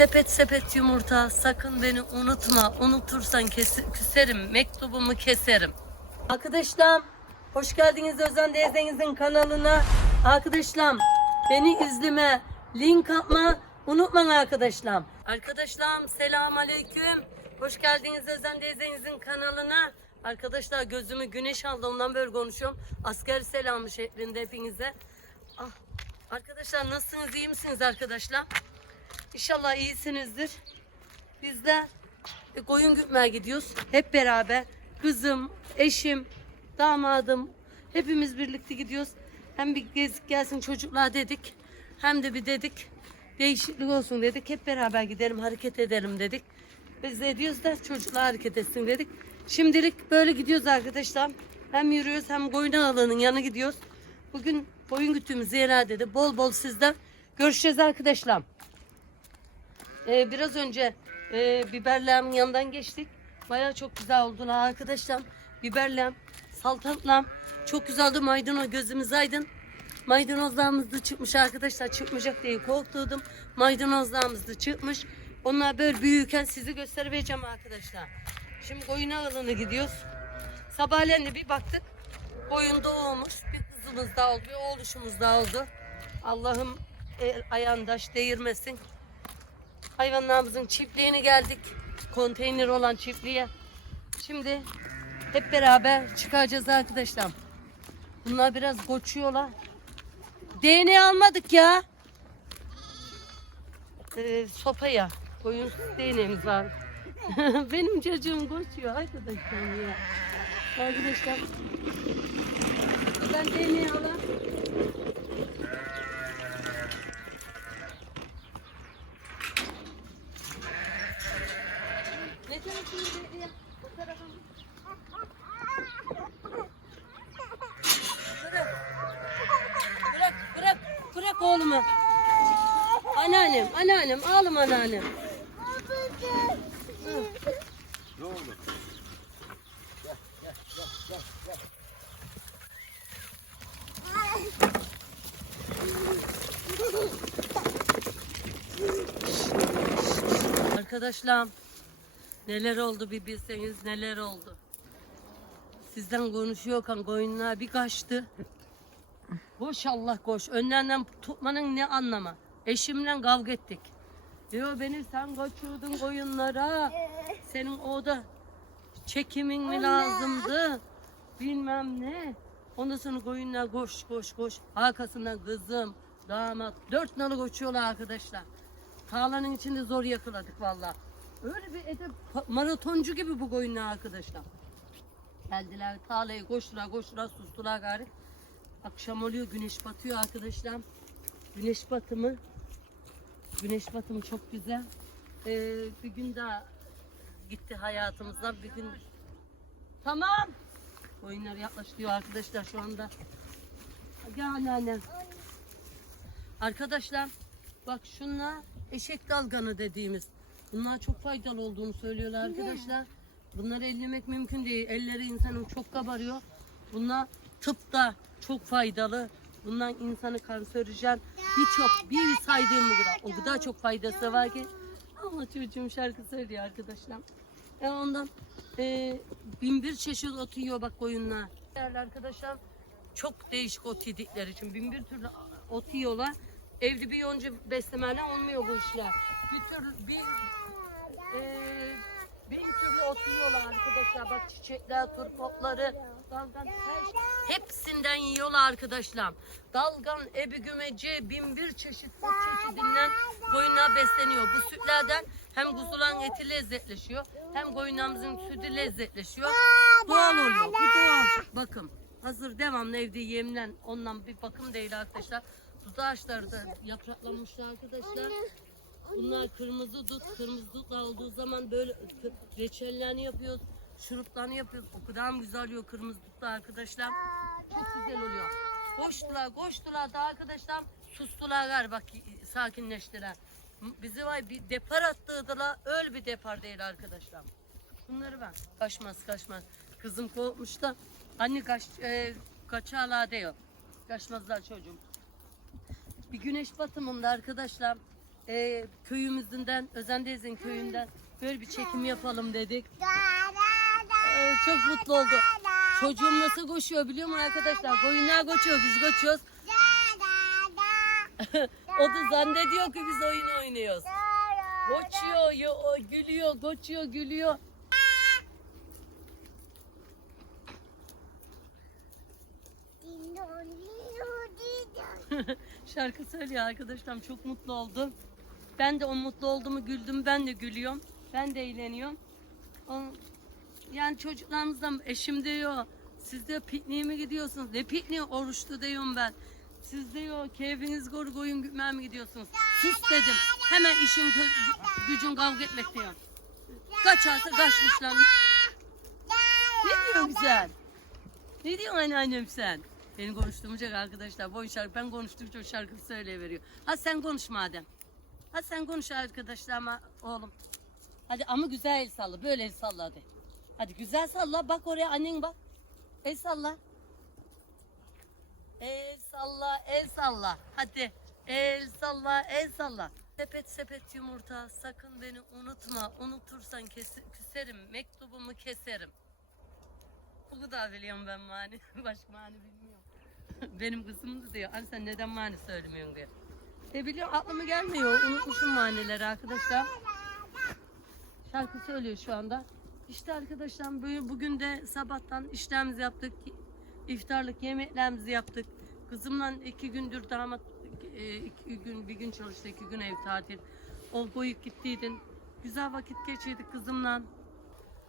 Sepet sepet yumurta sakın beni unutma. Unutursan kes- küserim. Mektubumu keserim. Arkadaşlar hoş geldiniz Özen teyzenizin kanalına. Arkadaşlar beni izleme, link atma unutmayın arkadaşlar. Arkadaşlar selam aleyküm. Hoş geldiniz Özen teyzenizin kanalına. Arkadaşlar gözümü güneş aldı ondan böyle konuşuyorum. Asker selamı şeklinde hepinize. Ah, arkadaşlar nasılsınız iyi misiniz arkadaşlar? İnşallah iyisinizdir. Bizler e, koyun gütmeye gidiyoruz. Hep beraber. Kızım, eşim, damadım hepimiz birlikte gidiyoruz. Hem bir gezip gelsin çocuklar dedik. Hem de bir dedik değişiklik olsun dedik. Hep beraber gidelim hareket edelim dedik. Biz de diyoruz da çocuklar hareket etsin dedik. Şimdilik böyle gidiyoruz arkadaşlar. Hem yürüyoruz hem koyun ağlarının yanına gidiyoruz. Bugün koyun güttüğümüz yerlerde de bol bol sizden görüşeceğiz arkadaşlar. Ee, biraz önce e, biberlerin yanından geçtik. Baya çok güzel oldular arkadaşlar. Biberlem, saltanatlam çok güzeldi. Maydanoz gözümüz aydın. Maydanozlarımız da çıkmış arkadaşlar. Çıkmayacak diye korktuydum. Maydanozlarımız da çıkmış. Onlar böyle büyürken sizi göstereceğim arkadaşlar. Şimdi koyun ağılına gidiyoruz. Sabahleyin de bir baktık. Koyun doğmuş. Bir kızımız daha oldu. Bir oğluşumuz daha oldu. Allah'ım ayağındaş değirmesin. Hayvanlarımızın çiftliğine geldik. Konteyner olan çiftliğe. Şimdi hep beraber çıkacağız arkadaşlar. Bunlar biraz koçuyorlar. DNA almadık ya. Ee, sopaya. Koyun DNA'miz var. Benim çocuğum koşuyor arkadaşlar ya. Arkadaşlar. Ben DNA alayım. Oğlumu. Anneannem, anneannem, ağlama anneannem. Ne oldu? Arkadaşlar neler oldu bir bilseniz neler oldu. Sizden konuşuyorken koyunlar bir kaçtı. Koş Allah koş. Önlerinden tutmanın ne anlamı? Eşimle kavga ettik. Diyor beni sen kaçırdın koyunlara. Senin orada çekimin mi lazımdı? Bilmem ne. Ondan sonra koyunlar koş koş koş. Arkasından kızım, damat. Dört nalı koşuyorlar arkadaşlar. Tarlanın içinde zor yakaladık valla. Öyle bir edep maratoncu gibi bu koyunlar arkadaşlar. Geldiler tarlayı koştular koştular sustular gari. Akşam oluyor güneş batıyor arkadaşlar. Güneş batımı. Güneş batımı çok güzel. Ee, bir gün daha gitti hayatımızdan bir gün. Tamam. Koyunlar yaklaşıyor arkadaşlar şu anda. Gel anneannem. Arkadaşlar bak şunlar eşek dalganı dediğimiz. Bunlar çok faydalı olduğunu söylüyorlar arkadaşlar. Bunları ellemek mümkün değil. Elleri insanın çok kabarıyor. Bunlar tıpta çok faydalı. Bundan insanı kanserojen birçok bir saydığım bu kadar. O kadar çok faydası var ki. Ama çocuğum şarkı söylüyor arkadaşlar. Yani ondan e, bin bir çeşit ot yiyor bak koyunlar. Değerli arkadaşlar çok değişik ot yedikleri için bin bir türlü ot yiyorlar. Evde bir yonca beslemeyle olmuyor bu işler. Bir türlü bir e, türlü ot yiyorlar arkadaşlar. Bak çiçekler, turp otları, dalgan. Hepsinden yiyorlar arkadaşlar. Dalgan, ebigümeci, bin bir çeşit ot çeşidinden koyunlar besleniyor. Bu sütlerden hem kuzuların eti lezzetleşiyor hem koyunlarımızın sütü lezzetleşiyor. Doğal oluyor. Bu doğal. Bakın hazır devamlı evde yemlen ondan bir bakım değil arkadaşlar. Dut ağaçları da yapraklanmışlar arkadaşlar. Bunlar kırmızı dut. Kırmızı dutlar olduğu zaman böyle reçellerini yapıyoruz. Şuruplarını yapıyoruz. O kadar güzel oluyor kırmızı dutlar arkadaşlar. Çok güzel oluyor. Koştular, koştular da arkadaşlar sustular galiba ki- sakinleştiler. Bizi vay bir depar attırdılar. Öyle bir depar değil arkadaşlar. Bunları ben. Kaçmaz kaçmaz. Kızım korkmuş da anne kaç, e, kaçarlar diyor. Kaçmazlar çocuğum. Bir güneş batımında arkadaşlar e, köyümüzden, Özendezin köyünden böyle bir çekim yapalım dedik. Ee, çok mutlu oldu. Çocuğum nasıl koşuyor biliyor musun arkadaşlar? Koyunlar koşuyor, biz koşuyoruz. o da zannediyor ki biz oyun oynuyoruz. O gülüyor, koşuyor, gülüyor. Şarkı söylüyor arkadaşlarım çok mutlu oldum. Ben de o mutlu olduğumu güldüm. Ben de gülüyorum. Ben de eğleniyorum. O, yani çocuklarımızdan eşim diyor. Siz de pikniğe mi gidiyorsunuz? Ne pikniği? Oruçlu diyorum ben. Siz diyor keyfiniz gor koyun gütmeye mi gidiyorsunuz? Sus dedim. Hemen işin gü- gücün kavga etmek diyor. Kaçarsa kaçmışlar. Ne diyorsun sen? Ne diyorsun anneannem sen? Benim konuştuğumcak arkadaşlar. Boy şarkı ben konuştukça şarkı söyleyiveriyor. Ha sen konuş madem. Ha sen konuş arkadaşlarıma oğlum. Hadi ama güzel el salla. Böyle el salla hadi. Hadi güzel salla. Bak oraya annen bak. El salla. El salla, el salla. Hadi. El salla, el salla. Sepet sepet yumurta. Sakın beni unutma. Unutursan kes- küserim. Mektubumu keserim. Bu kadar biliyorum ben mani. Başka mani bilmiyorum. Benim kızım da diyor. Anne sen neden mani söylemiyorsun diyor. E biliyorum aklıma gelmiyor. Unutmuşum manileri arkadaşlar. Şarkı söylüyor şu anda. İşte arkadaşlar bugün de sabahtan işlerimizi yaptık. İftarlık yemeklerimizi yaptık. Kızımla iki gündür damat e, iki gün bir gün çalıştı iki gün ev tatil. O boyuk gittiydin. Güzel vakit geçirdik kızımla.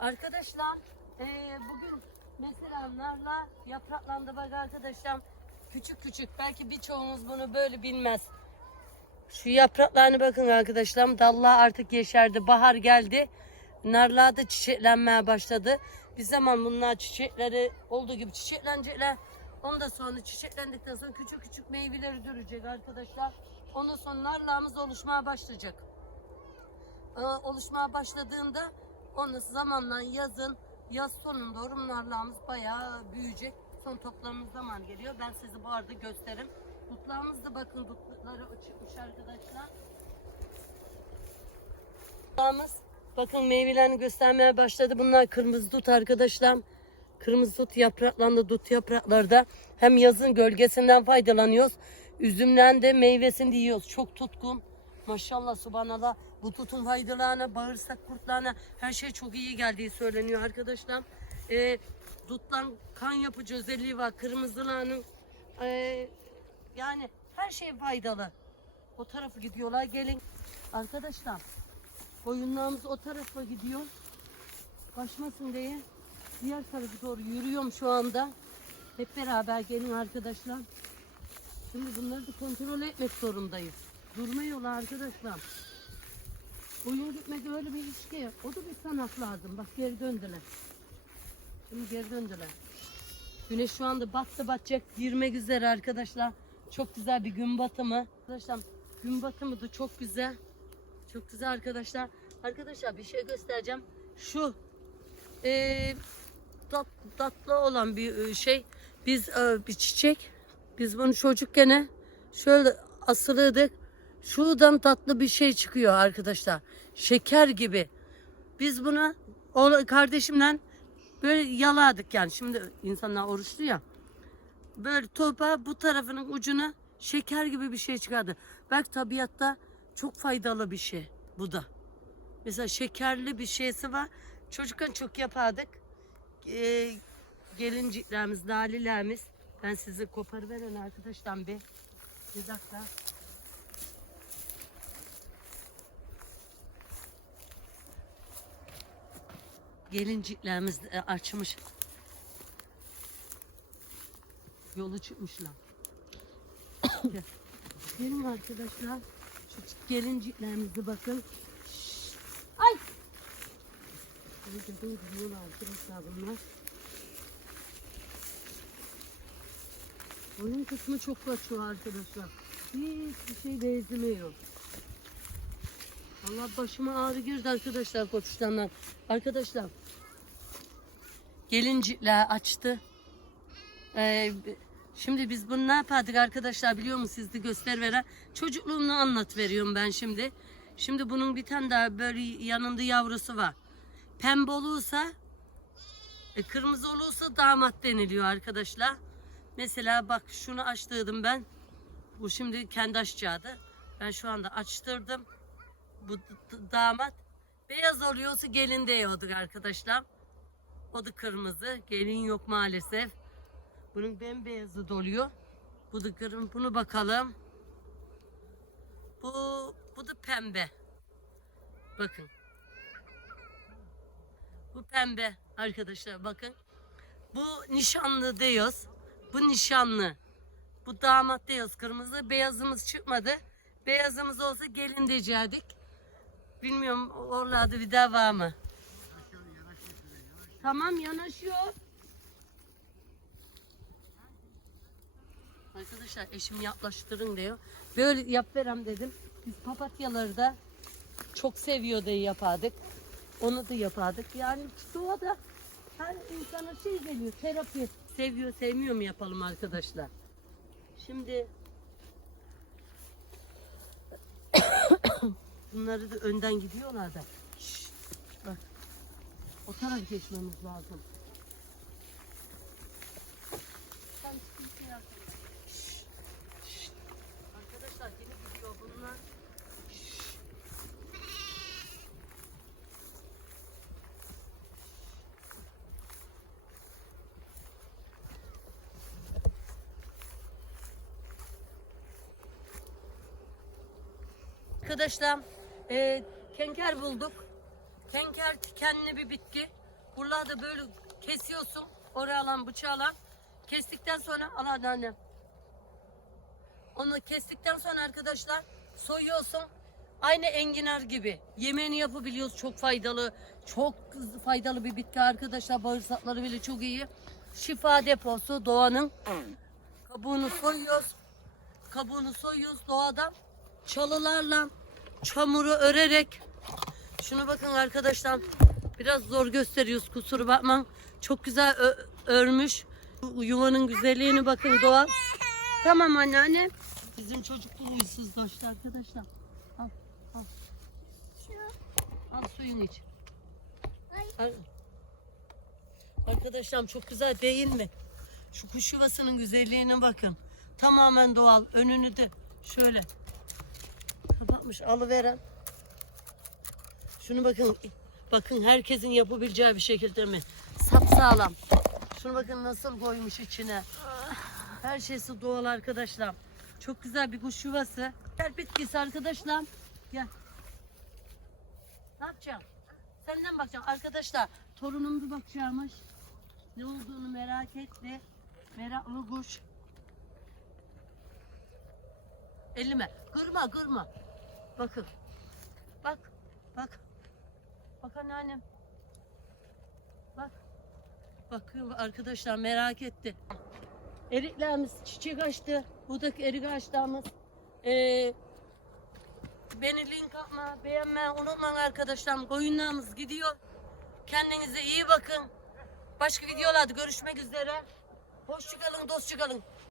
Arkadaşlar eee, bugün mesela narla yapraklandı bak arkadaşlar küçük küçük belki birçoğunuz bunu böyle bilmez. Şu yapraklarına bakın arkadaşlar dallar artık yeşerdi bahar geldi. Narlar da çiçeklenmeye başladı. Bir zaman bunlar çiçekleri olduğu gibi çiçeklenecekler. Ondan sonra çiçeklendikten sonra küçük küçük meyveleri görecek arkadaşlar. Ondan sonra narlarımız oluşmaya başlayacak e, oluşmaya başladığında onu zamanla yazın yaz sonunda orumlarlarımız bayağı büyüyecek. Son toplamımız zaman geliyor. Ben sizi bu arada gösteririm. Dutlarımız da bakın dutları çıkmış arkadaşlar. Dutlarımız bakın meyvelerini göstermeye başladı. Bunlar kırmızı dut arkadaşlar. Kırmızı dut yapraklandı dut yapraklarda. Hem yazın gölgesinden faydalanıyoruz. Üzümden de meyvesini de yiyoruz. Çok tutkun. Maşallah subhanallah bu tutun faydalarına, bağırsak kurtlarına her şey çok iyi geldiği söyleniyor arkadaşlar. Ee, dutlan kan yapıcı özelliği var. Kırmızılarının ee, yani her şey faydalı. O tarafa gidiyorlar. Gelin arkadaşlar. Koyunlarımız o tarafa gidiyor. Kaçmasın diye diğer tarafa doğru yürüyorum şu anda. Hep beraber gelin arkadaşlar. Şimdi bunları da kontrol etmek zorundayız. Durmuyorlar arkadaşlar. Oyun gitmek öyle bir iş ki. O da bir sanat lazım. Bak geri döndüler. Şimdi geri döndüler. Güneş şu anda battı batacak. Girmek üzere arkadaşlar. Çok güzel bir gün batımı. Arkadaşlar gün batımı da çok güzel. Çok güzel arkadaşlar. Arkadaşlar bir şey göstereceğim. Şu eee tat, tatlı olan bir e, şey. Biz e, bir çiçek. Biz bunu çocukken şöyle asılıyorduk. Şuradan tatlı bir şey çıkıyor arkadaşlar. Şeker gibi. Biz buna kardeşimle böyle yaladık yani. Şimdi insanlar oruçlu ya. Böyle topa bu tarafının ucuna şeker gibi bir şey çıkardı. Belki tabiatta çok faydalı bir şey bu da. Mesela şekerli bir şeysi var. Çocukken çok yapardık. Ee, gelinciklerimiz, lalilerimiz. Ben sizi koparıveren arkadaştan bir. Bir dakika. Gelinciklerimiz e, açmış. Yolu çıkmışlar. Gel. Gelin arkadaşlar. Şu gelinciklerimize bakın. Şşş. Ay! Gidiyorlar arkadaşlar bunlar. Oyun kısmı çok kaçıyor arkadaşlar. Hiçbir şey benzemiyor. Allah başıma ağrı girdi arkadaşlar koçuşlarından. Arkadaşlar gelincikler açtı. Ee, Şimdi biz bunu ne yapardık arkadaşlar biliyor musunuz siz de göster veren. Çocukluğumunu anlat veriyorum ben şimdi. Şimdi bunun bir tane daha böyle yanında yavrusu var. Pembe olursa e, kırmızı olursa damat deniliyor arkadaşlar. Mesela bak şunu açtırdım ben. Bu şimdi kendi açacaktı. Ben şu anda açtırdım. Bu damat. Beyaz oluyorsa gelin diyorduk arkadaşlar. O da kırmızı. Gelin yok maalesef. Bunun bembeyazı doluyor. Bu da kırmızı. Bunu bakalım. Bu bu da pembe. Bakın. Bu pembe arkadaşlar bakın. Bu nişanlı diyoruz. Bu nişanlı. Bu damat diyoruz kırmızı. Beyazımız çıkmadı. Beyazımız olsa gelin diyecektik. Bilmiyorum oralarda bir daha var mı? Tamam yanaşıyor. Arkadaşlar eşim yaklaştırın diyor. Böyle yap verem dedim. Biz papatyaları da çok seviyor diye yapardık. Onu da yapardık. Yani doğada her insana şey geliyor. Terapi. Seviyor sevmiyor mu yapalım arkadaşlar. Şimdi bunları da önden gidiyorlar da. Şşş, bak. O tarafa geçmemiz lazım. Sen sıkıntı yapma. Şşş, şşş. Arkadaşlar yine gidiyor bunlar. Şşş. Arkadaşlar e, kenker bulduk. Kenker dikenli bir bitki. Buralarda böyle kesiyorsun. Oraya alan bıçağla. Kestikten sonra al hadi annem. Onu kestikten sonra arkadaşlar soyuyorsun. Aynı enginar gibi. Yemeğini yapabiliyoruz. Çok faydalı. Çok faydalı bir bitki arkadaşlar. Bağırsakları bile çok iyi. Şifa deposu doğanın. Kabuğunu soyuyoruz. Kabuğunu soyuyoruz doğadan. Çalılarla çamuru örerek. Şunu bakın arkadaşlar. Biraz zor gösteriyoruz kusura bakmayın. Çok güzel örmüş. Yuvanın güzelliğini bakın doğal. Tamam anneanne. Bizim çocuk bu huysuzlaştı arkadaşlar. Al, al. Al suyunu iç. Ar- Arkadaşlar çok güzel değil mi? Şu kuş yuvasının güzelliğine bakın. Tamamen doğal. Önünü de şöyle kapatmış alıveren. Şunu bakın. Bakın herkesin yapabileceği bir şekilde mi? Sapsağlam. Şunu bakın nasıl koymuş içine. Her şeysi doğal arkadaşlar. Çok güzel bir kuş yuvası. Her bitkisi arkadaşlar. Gel. Ne yapacağım? Senden bakacağım. Arkadaşlar torunum bir bakacakmış. Ne olduğunu merak etti. Meraklı kuş. Elime. Kırma kırma. Bakın. Bak. Bak. Bak anneannem. Bak. Bakıyor arkadaşlar merak etti. Eriklerimiz çiçek açtı. Buradaki erik ağaçlarımız. Ee, beni link atma, beğenme, unutmayın arkadaşlar. Koyunlarımız gidiyor. Kendinize iyi bakın. Başka videolarda görüşmek üzere. Hoşçakalın, dostçakalın.